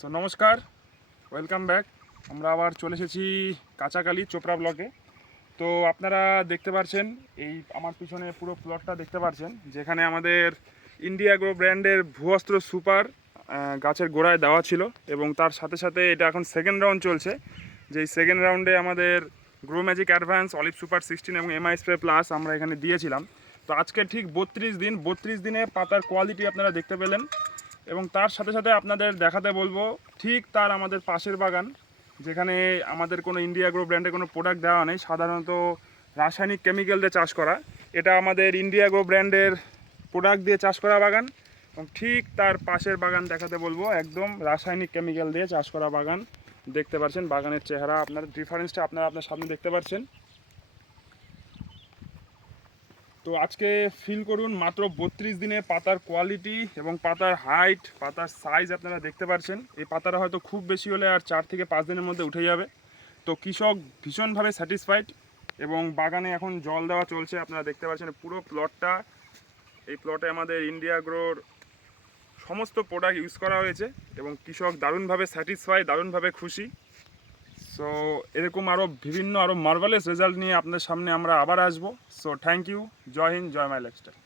So নমস্কার, welcome back. আমরা আবার চলে এসেছি কাঁচাকালি চোপড়া ব্লকে। তো আপনারা দেখতে পাচ্ছেন এই আমার পিছনে পুরো প্লটটা দেখতে পাচ্ছেন, যেখানে আমাদের ইন্ডিয়া গ্রো ব্র্যান্ডের ভূঅস্ত্র সুপার গাছের গোড়ায় দেওয়া ছিল, এবং তার সাথে সাথে এটা এখন সেকেন্ড রাউন্ড চলছে। যেই সেকেন্ড রাউন্ডে আমাদের grow magic advance, olive super 16 এবং এমআই স্প্রে প্লাস আমরা এখানে দিয়েছিলাম। তো আজকে ঠিক 32 দিনে পাতার কোয়ালিটি আপনারা দেখতে পেলেন, এবং তার সাথে সাথে আপনাদের দেখাতে বলবো ঠিক তার আমাদের পাশের বাগান, যেখানে আমাদের কোনো ইন্ডিয়া গ্রো ব্র্যান্ডের কোনো প্রোডাক্ট দেওয়া নেই, সাধারণত রাসায়নিক কেমিক্যাল দিয়ে চাষ করা। এটা আমাদের ইন্ডিয়া গ্রো ব্র্যান্ডের প্রোডাক্ট দিয়ে চাষ করা বাগান, এবং ঠিক তার পাশের বাগান দেখাতে বলবো একদম রাসায়নিক কেমিক্যাল দিয়ে চাষ করা বাগান। দেখতে পাচ্ছেন বাগানের চেহারা, আপনার ডিফারেন্সটা আপনার সামনে দেখতে পাচ্ছেন। তো আজকে ফিল করুন মাত্র 32 দিনে পাতার কোয়ালিটি এবং পাতার হাইট, পাতার সাইজ আপনারা দেখতে পাচ্ছেন। এই পাতাটা হয়তো খুব বেশি হলে আর 4 থেকে 5 দিনের মধ্যে উঠে যাবে। তো কৃষক ভীষণভাবে স্যাটিসফাইড, এবং বাগানে এখন জল দেওয়া চলছে। আপনারা দেখতে পাচ্ছেন পুরো প্লটটা, এই প্লটে আমাদের ইন্ডিয়া গ্রোর সমস্ত প্রোডাক্ট ইউজ করা হয়েছে, এবং কৃষক দারুণভাবে স্যাটিসফাই, দারুণভাবে খুশি। সো এরকম বিভিন্ন আরও মার্ভেলাস রেজাল্ট নিয়ে আপনাদের সামনে আমরা আবার আসবো। সো থ্যাংক ইউ, জয় হিন্দ, জয় মাই লাইফস্টাইল।